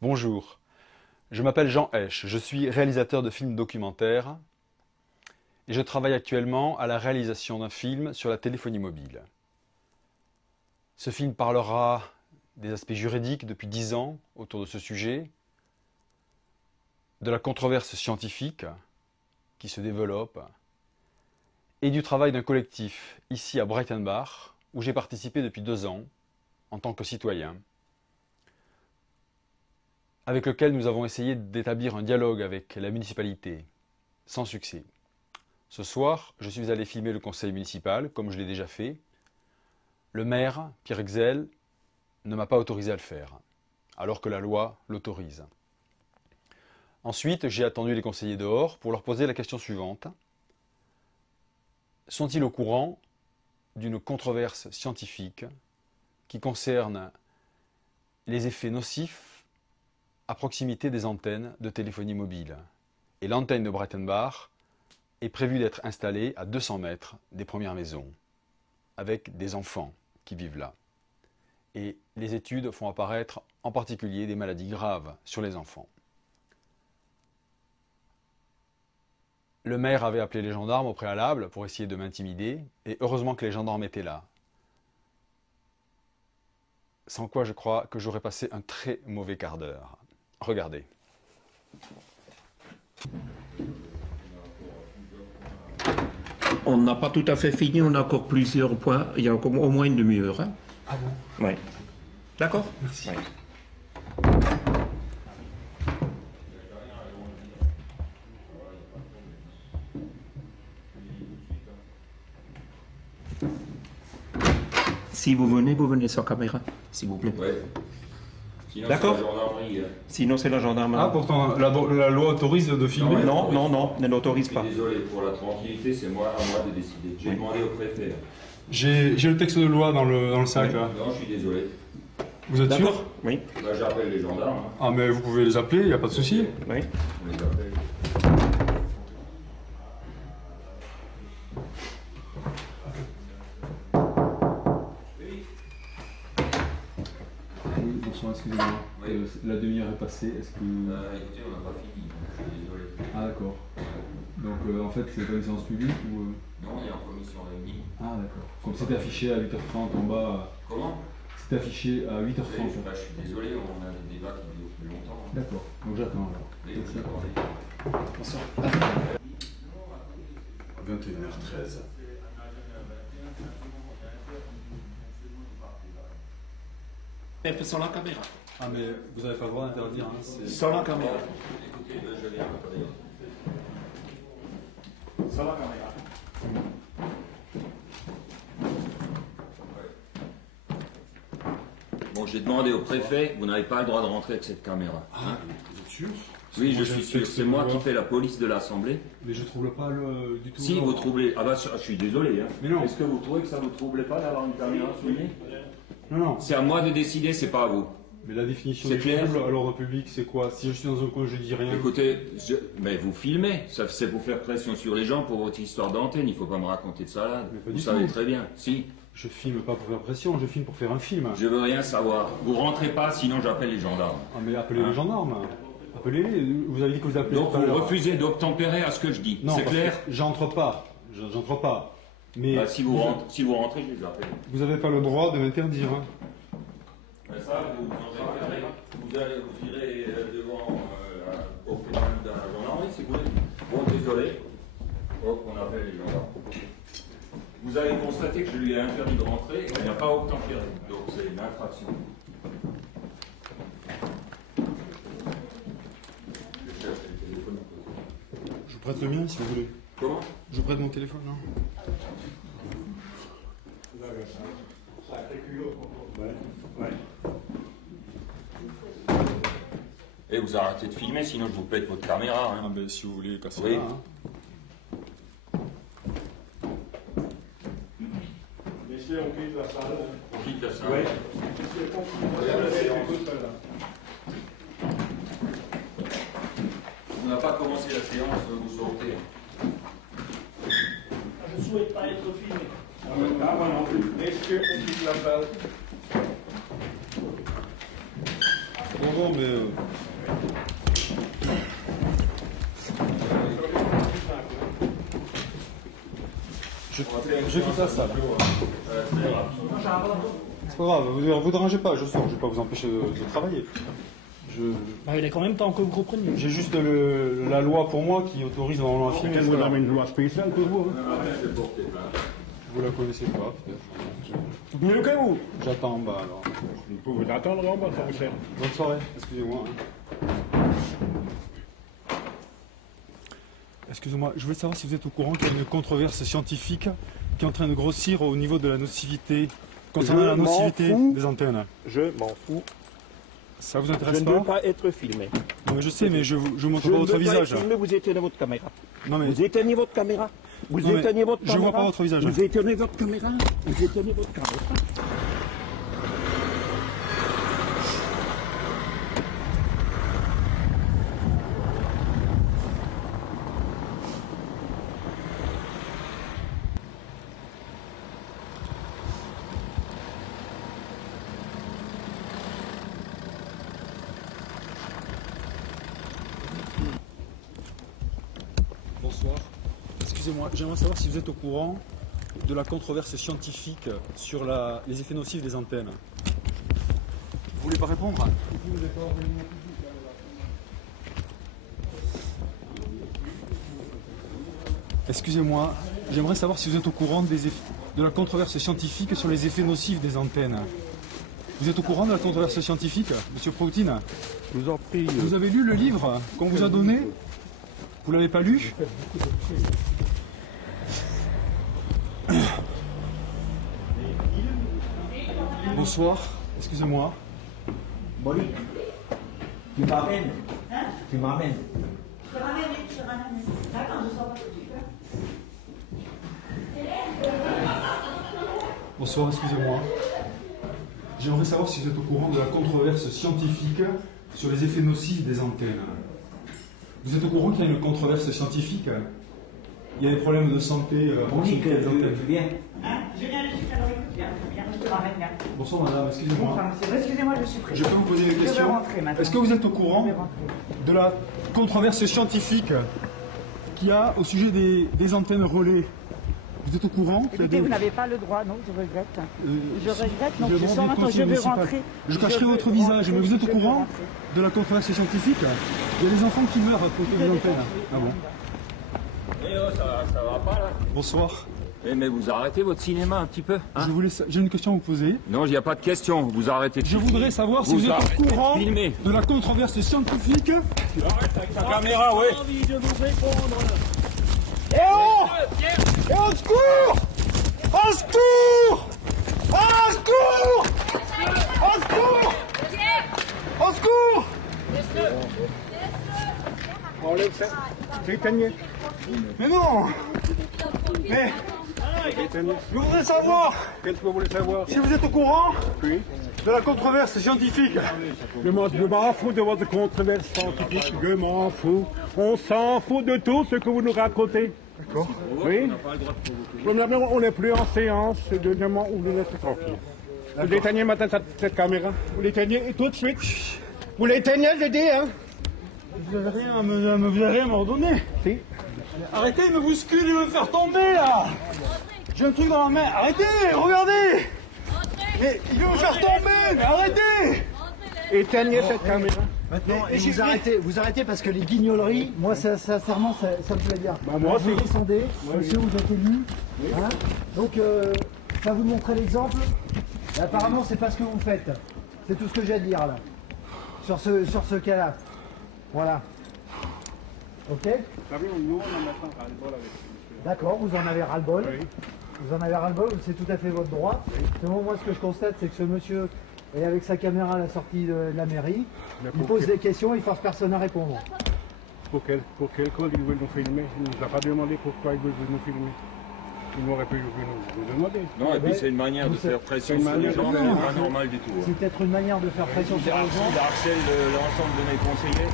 Bonjour, je m'appelle Jean Hesch, je suis réalisateur de films documentaires et je travaille actuellement à la réalisation d'un film sur la téléphonie mobile. Ce film parlera des aspects juridiques depuis 10 ans autour de ce sujet, de la controverse scientifique qui se développe et du travail d'un collectif ici à Breitenbach où j'ai participé depuis 2 ans en tant que citoyen, avec lequel nous avons essayé d'établir un dialogue avec la municipalité, sans succès. Ce soir, je suis allé filmer le conseil municipal, comme je l'ai déjà fait. Le maire, Pierre Exel, ne m'a pas autorisé à le faire, alors que la loi l'autorise. Ensuite, j'ai attendu les conseillers dehors pour leur poser la question suivante. Sont-ils au courant d'une controverse scientifique qui concerne les effets nocifs à proximité des antennes de téléphonie mobile? Et l'antenne de Breitenbach est prévue d'être installée à 200 mètres des premières maisons, avec des enfants qui vivent là. Et les études font apparaître en particulier des maladies graves sur les enfants. Le maire avait appelé les gendarmes au préalable pour essayer de m'intimider, et heureusement que les gendarmes étaient là. Sans quoi je crois que j'aurais passé un très mauvais quart d'heure. Regardez. On n'a pas tout à fait fini, on a encore plusieurs points. Il y a encore au moins une demi-heure. Hein. Ah bon? Oui. D'accord? Merci. Ouais. Si vous venez sans caméra, s'il vous plaît. Ouais. Sinon, D'accord. c'est la gendarmerie. Sinon, c'est la gendarmerie. Ah, pourtant, la loi autorise de filmer? Non, ne l'autorise pas. Désolé, pour la tranquillité, c'est à moi de décider. J'ai demandé au préfet. J'ai le texte de loi dans le sac, là. Non, je suis désolé. Vous êtes sûr? D'accord? Oui. Bah, j'appelle les gendarmes. Hein. Ah, mais vous pouvez les appeler, il n'y a pas de souci. Oui. On les appelle. Oui, bonsoir, excusez-moi. Oui. La demi-heure est passée, est-ce que... Écoutez, on n'a pas fini. Je suis désolé. Ah, d'accord. Donc, en fait, c'est pas une séance publique ou... Non, on est en commission réunie. Ah, d'accord. Comme c'était affiché à 8h30 en bas... Comment? C'était affiché à 8h30. Bah, je suis désolé, on a des débats qui durent plus longtemps. D'accord, donc j'attends alors. Oui, vous attendez. Bonsoir. 21h13. Sans la caméra. Ah, mais vous n'avez pas le droit d'interdire, hein, c'est... Sans la caméra. Écoutez, je viens, attendez. Sans la caméra. Bon, j'ai demandé au préfet, vous n'avez pas le droit de rentrer avec cette caméra. Ah, vous êtes sûr? Oui, je Moi, suis j'ai sûr. le C'est texte moi de qui loi. fais la police de l'Assemblée. Mais je trouble pas du tout. Si, non. vous troublez. Ah bah, je suis désolé. Hein. Mais non. Est-ce que vous trouvez que ça vous troublait pas d'avoir une caméra filmée? Non, non. C'est à moi de décider, c'est pas à vous. Mais la définition C'est du clair. trouble à l'ordre public, c'est quoi? Si je suis dans un coin, je dis rien. Écoutez, mais vous filmez. Ça, c'est pour faire pression sur les gens pour votre histoire d'antenne. Il faut pas me raconter de salade. Mais pas Vous du savez tout. très bien. Si, Je filme pas pour faire pression, je filme pour faire un film. je veux rien savoir. Vous rentrez pas, sinon j'appelle les gendarmes. Ah, mais appelez les gendarmes. Appelez-les. Vous avez dit que vous appelez Donc tout à vous l'heure. refusez d'obtempérer à ce que je dis. Non, C'est parce clair? que j'entre pas. J'entre pas. Mais Bah, si vous rentrez, je les appelle. vous avez pas le droit de m'interdire. Hein. Mais ça, vous irez devant au pénal de la gendarmerie si vous voulez. Bon, désolé. Oh, on appelle les gendarmes. Vous avez constaté que je lui ai interdit de rentrer et qu'il n'a pas obtempéré. Donc c'est une infraction. Je cherche le téléphone. Je vous prête le mien si vous voulez. Comment? Je vous prête mon téléphone, non? Et vous arrêtez de filmer, sinon je vous pète votre caméra. Ah Hein. ben si vous voulez casser Oui. là. Hein. Messieurs, on quitte la salle. On quitte la salle. Oui. Messieurs, continuez la séance. On n'a pas commencé la séance, vous sortez. Je ne souhaite pas être filmé. Ah, moi non plus. Messieurs, on quitte la salle. Bon, bon, mais... Je quitte la salle. C'est pas grave, vous dérangez pas, je sors, je vais pas vous empêcher de travailler. Bah, il est quand même temps que vous compreniez. J'ai juste la loi pour moi qui autorise normalement un film. Vous avez une loi spéciale pour vous. Vous la connaissez pas, peut-être. Mais le cas où? J'attends en bas alors. Vous pouvez attendre en bas, ça vous sert. Bonne soirée, excusez-moi. Excusez-moi, je voulais savoir si vous êtes au courant qu'il y a une controverse scientifique qui est en train de grossir au niveau de la nocivité, concernant la nocivité des antennes. Je m'en fous. Ça vous Je intéresse ne pas? veux pas être filmé. Non, mais je sais, mais je vous montre Je pas ne votre veux pas être visage. filmé, vous éteignez votre caméra. Non, mais Vous éteignez votre caméra. Vous Non, mais éteignez votre je caméra. vois pas votre visage. Vous éteignez votre caméra. Vous éteignez votre caméra. Bonsoir. Excusez-moi, j'aimerais savoir si vous êtes au courant de la controverse scientifique sur les effets nocifs des antennes. Vous voulez pas répondre? Excusez-moi, j'aimerais savoir si vous êtes au courant de la controverse scientifique sur les effets nocifs des antennes. Vous êtes au courant de la controverse scientifique, monsieur Proutine? Je vous en prie. Vous avez lu le livre qu'on vous a donné? Vous l'avez pas lu? Bonsoir, excusez-moi. Molly, tu m'amènes. Tu m'amènes. Je te ramène, je te ramène. Attends, je sors pas tout de suite. Bonsoir, excusez-moi. J'aimerais savoir si vous êtes au courant de la controverse scientifique sur les effets nocifs des antennes. Vous êtes au courant qu'il y a une controverse scientifique? Il y a des problèmes de santé. Monique, proximité des antennes. tu viens. Hein? Je viens, je suis alors écoute, viens, je te ramène, viens. Bonsoir madame, excusez-moi. Bonsoir, monsieur. Excusez-moi, je suis prête. Je peux vous poser une Je vais question? rentrer maintenant. Est-ce que vous êtes au courant Je vais rentrer. de la controverse scientifique qu'il y a au sujet des antennes relais? Vous êtes au courant qu'il y a Écoutez, des- vous n'avez pas le droit, non, je regrette. Je regrette, non, le je monde sors du maintenant, conseil je veux municipal. rentrer. Je cacherai veux votre visage, rentrer, mais vous êtes au je veux courant rentrer. de la controverse scientifique? Il y a des enfants qui meurent à côté des antennes. Ah bon? Eh oh, ça va pas là. Bonsoir. Eh, mais vous arrêtez votre cinéma un petit peu, hein? J'ai une question à vous poser. Non, il n'y a pas de question, vous arrêtez. Je voudrais savoir si vous êtes arrêtez au de courant filmer. de la controverse scientifique. Ta caméra, ouais. Envie de vous répondre. Eh oh! Eh au secours! Au secours! Au secours! Au secours! Au secours! Enlève ça. C'est éteigné. Mais non! Mais je voudrais savoir Qu'est-ce que vous voulez savoir? si vous êtes au courant Oui. de la controverse scientifique. Je m'en fous de votre controverse scientifique. Je m'en fous. On s'en fout de tout ce que vous nous racontez. D'accord. Oui. On n'est plus en séance de demande ou de laisser tranquille. Vous l'éteignez maintenant cette caméra. Vous l'éteignez et tout de suite. Vous l'éteignez, je dis, hein. Vous avez rien à me redonner. Si. Arrêtez, il me bouscule, il veut me faire tomber là. J'ai un truc dans la main. Arrêtez, regardez. Mais il veut me faire tomber, mais arrêtez. Éteignez cette caméra. Maintenant, Et et j'ai- vous arrêtez parce que les guignoleries, moi, sincèrement, ça me fait bien. Bah, moi vous aussi. descendez, monsieur, vous êtes élu. Hein, donc, ça vous montrer l'exemple. Et apparemment, c'est pas ce que vous faites. C'est tout ce que j'ai à dire là. Sur ce cas-là. Voilà. Ok? Nous, on a maintenant ras-le-bol avec monsieur. D'accord, vous en avez ras-le-bol. Oui. Vous en avez ras-le-bol, c'est tout à fait votre droit. Seulement, moi, ce que je constate, c'est que ce monsieur est avec sa caméra à la sortie de la mairie. Mais Il pour pose quel- des questions, il force personne à répondre. Pour quel cause il veut nous filmer? Il ne nous a pas demandé pourquoi il veut nous filmer. Il n'aurait pu nous demander. Non, et puis c'est une manière de c'est- faire pression c'est une sur les manière gens, de- qui n'est pas normal du tout. hein. C'est peut-être une manière de faire pression Il sur les gens. harcèle l'ensemble de mes conseillers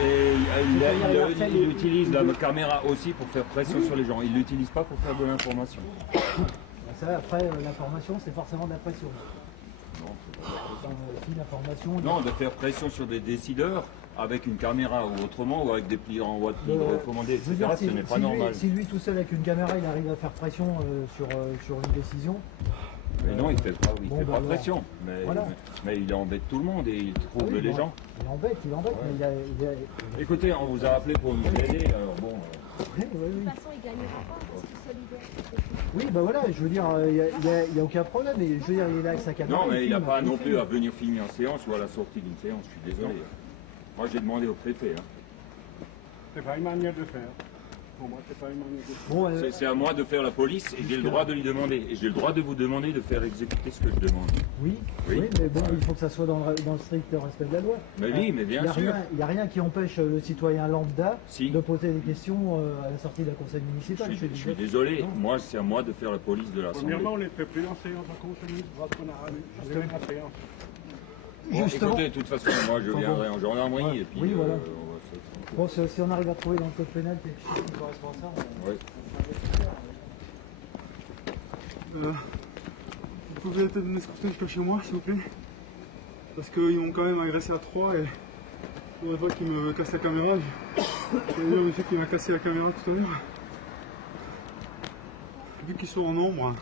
et C'est-à-dire, il harcèle il les- utilise la caméra aussi pour faire pression sur les gens. Il ne l'utilise pas pour faire de l'information. Ça, après, l'information, c'est forcément de la pression. Si l'information... Non, de faire pression sur des décideurs avec une caméra ou autrement, ou avec des pliants en voie de recommandés, Je veux etc. dire, Ce n'est pas normal. Si lui tout seul avec une caméra, il arrive à faire pression sur une décision... Mais non, il ne fait pas, bon, fait bah pas alors, pression. Mais, voilà. mais il embête tout le monde et il trouve les gens. Il embête, mais Écoutez, on vous a appelé pour nous aider, alors bon... Oui. De toute façon, il gagnera pas parce qu'il est solidaire. Oui, bah voilà, je veux dire, il n'y a aucun problème, mais je veux dire, il est là avec sa caméra. Non, mais il n'a filme, pas non filme. plus à venir filmer en séance ou à la sortie d'une séance, je suis désolé. Moi, j'ai demandé au préfet. Hein. C'est pas une manière de faire. Pour moi, c'est pas une manière de faire. Bon, C'est à moi de faire la police et j'ai le droit de lui demander. Et j'ai le droit de vous demander de faire exécuter ce que je demande. oui, Oui. mais bon, il faut que ça soit dans le strict respect de la loi. Mais oui, mais bien sûr. Il n'y a rien qui empêche le citoyen lambda Si. de poser des questions à la sortie d'un conseil municipal. Je suis désolé. Moi, c'est à moi de faire la police de l'Assemblée. Premièrement, on ne les fait plus en séance en conseil, droit qu'on a ramené. Je vais en séance. Bon, Justement. écoutez, de toute façon, moi, je viendrai en gendarmerie Ouais. et puis... Oui, voilà. on va Bon, si on arrive à trouver dans le code pénal quelque chose qui correspond à ça, Oui. Vous pouvez peut-être me escorter jusqu'à chez moi, s'il vous plaît. Parce qu'ils m'ont quand même agressé à 3 et je voudrais pas qu'ils me cassent la caméra. J'ai vu un monsieur qui m'a cassé la caméra tout à l'heure. Vu qu'ils sont en nombre,